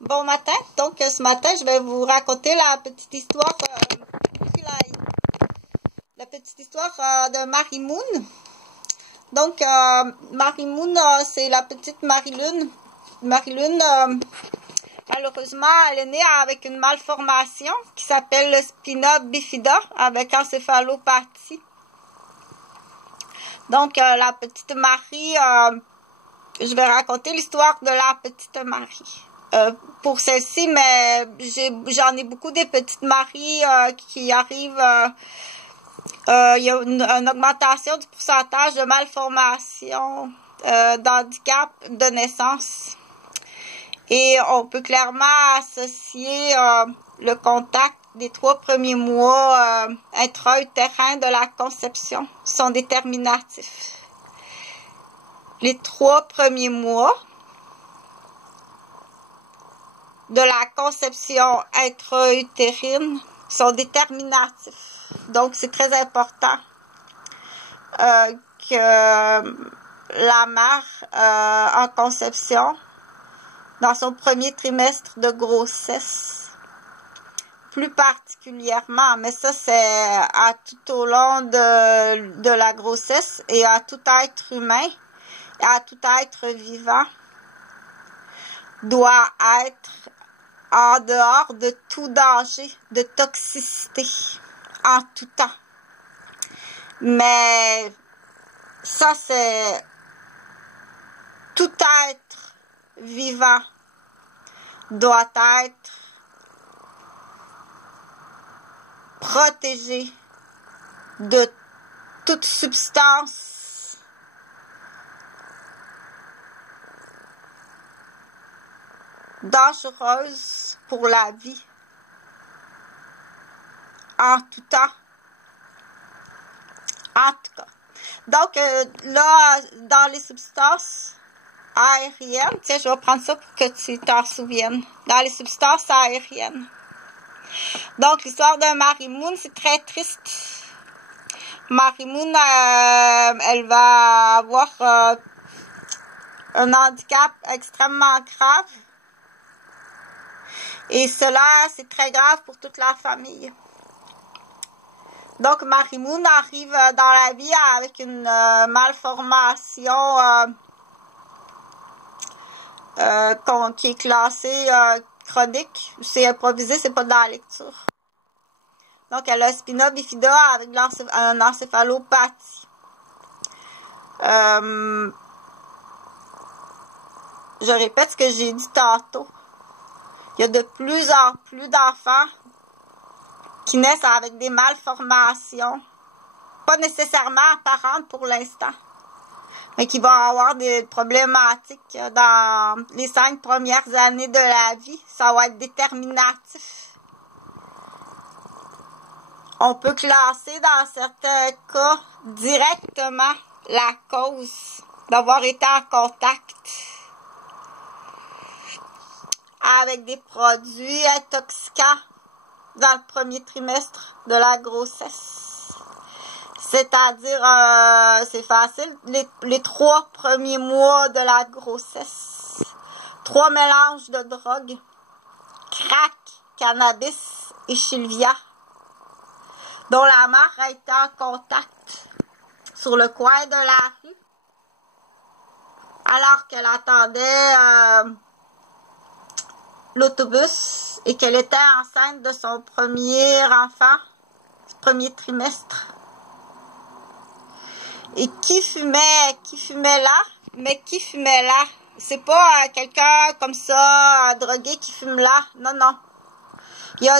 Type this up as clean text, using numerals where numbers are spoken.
Bon matin. Donc, ce matin, je vais vous raconter la petite histoire, la petite histoire de Mary Moon. Donc, Mary Moon, c'est la petite Marie-Lune. Marie-Lune, malheureusement, elle est née avec une malformation qui s'appelle le spina bifida avec encéphalopathie. Donc, la petite Marie, je vais raconter l'histoire de la petite Marie. Pour celle-ci, mais j'en ai beaucoup des petites Maries qui arrivent. Il y a une augmentation du pourcentage de malformation, d'handicap de naissance. Et on peut clairement associer le contact des 3 premiers mois intra-utérins de la conception sont déterminatifs. Les 3 premiers mois de la conception intra-utérine sont déterminatifs. Donc, c'est très important que la mère en conception, dans son premier trimestre de grossesse, plus particulièrement, mais ça c'est à tout au long de la grossesse et à tout être humain, à tout être vivant, doit être en dehors de tout danger, de toxicité, en tout temps. Mais ça, c'est tout être vivant doit être protégé de toute substance dangereuse pour la vie, en tout temps, en tout cas. Donc, là, dans les substances aériennes, tiens, je vais prendre ça pour que tu t'en souviennes, dans les substances aériennes. Donc, l'histoire de Mary Moon, c'est très triste. Mary Moon, elle va avoir un handicap extrêmement grave. Et cela, c'est très grave pour toute la famille. Donc, Mary Moon arrive dans la vie avec une malformation qui est classée chronique. C'est improvisé, c'est pas dans la lecture. Donc, elle a un spina bifida avec une encéphalopathie. Je répète ce que j'ai dit tantôt. Il y a de plus en plus d'enfants qui naissent avec des malformations, pas nécessairement apparentes pour l'instant, mais qui vont avoir des problématiques dans les 5 premières années de la vie. Ça va être déterminatif. On peut classer dans certains cas directement la cause d'avoir été en contact avec des produits intoxicants dans le premier trimestre de la grossesse. C'est-à-dire, c'est facile, les 3 premiers mois de la grossesse. 3 mélanges de drogues, crack, cannabis et chilvia, dont la mère a été en contact sur le coin de la rue, alors qu'elle attendait l'autobus et qu'elle était enceinte de son premier enfant, premier trimestre. Et qui fumait là, mais qui fumait là? C'est pas quelqu'un comme ça, drogué, qui fume là. Non, non.